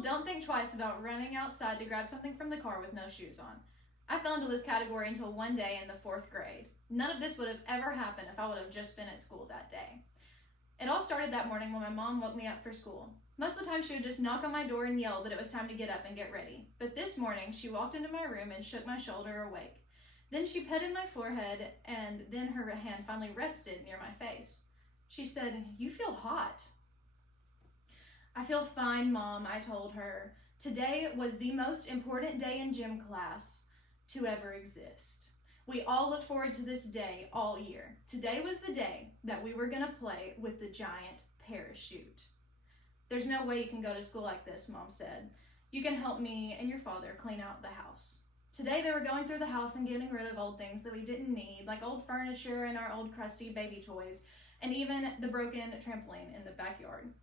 people don't think twice about running outside to grab something from the car with no shoes on. I fell into this category until one day in the 4th grade. None of this would have ever happened if I would have just been at school that day. It all started that morning when my mom woke me up for school. Most of the time she would just knock on my door and yell that it was time to get up and get ready. But this morning she walked into my room and shook my shoulder awake. Then she petted my forehead, and then her hand finally rested near my face. She said, "You feel hot." "I feel fine, Mom," I told her. Today was the most important day in gym class to ever exist. We all look forward to this day all year. Today was the day that we were going to play with the giant parachute. "There's no way you can go to school like this," Mom said. "You can help me and your father clean out the house." Today they were going through the house and getting rid of old things that we didn't need, like old furniture and our old crusty baby toys, and even the broken trampoline in the backyard.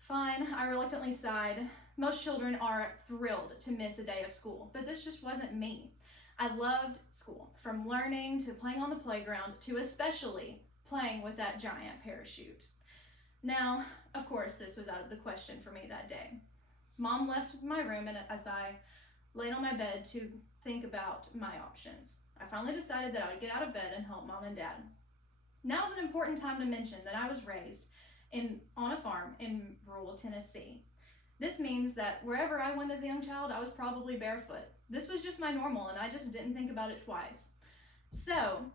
Fine, I reluctantly sighed. Most children are thrilled to miss a day of school, but this just wasn't me. I loved school, from learning to playing on the playground to especially playing with that giant parachute. Now, of course, this was out of the question for me that day. Mom left my room, and as I laid on my bed to think about my options, I finally decided that I would get out of bed and help Mom and Dad. Now is an important time to mention that I was raised on a farm in rural Tennessee. This means that wherever I went as a young child, I was probably barefoot. This was just my normal, and I just didn't think about it twice. So,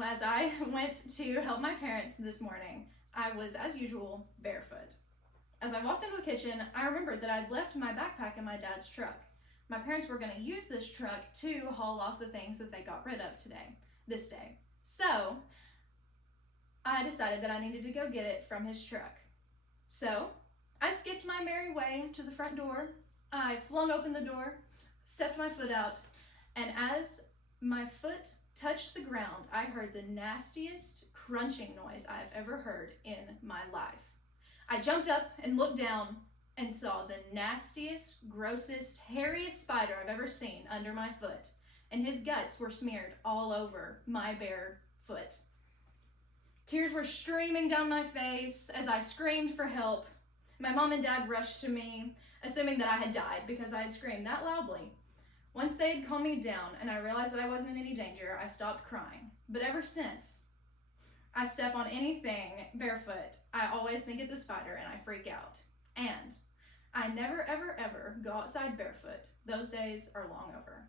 as I went to help my parents this morning, I was, as usual, barefoot. As I walked into the kitchen, I remembered that I'd left my backpack in my dad's truck. My parents were going to use this truck to haul off the things that they got rid of this day. So, I decided that I needed to go get it from his truck. So, I skipped my merry way to the front door. I flung open the door, stepped my foot out, and as my foot touched the ground, I heard the nastiest crunching noise I have ever heard in my life. I jumped up and looked down and saw the nastiest, grossest, hairiest spider I've ever seen under my foot, and his guts were smeared all over my bare foot. Tears were streaming down my face as I screamed for help. My mom and dad rushed to me, assuming that I had died because I had screamed that loudly. Once they had calmed me down and I realized that I wasn't in any danger, I stopped crying. But ever since I step on anything barefoot, I always think it's a spider and I freak out. And I never, ever, ever go outside barefoot. Those days are long over.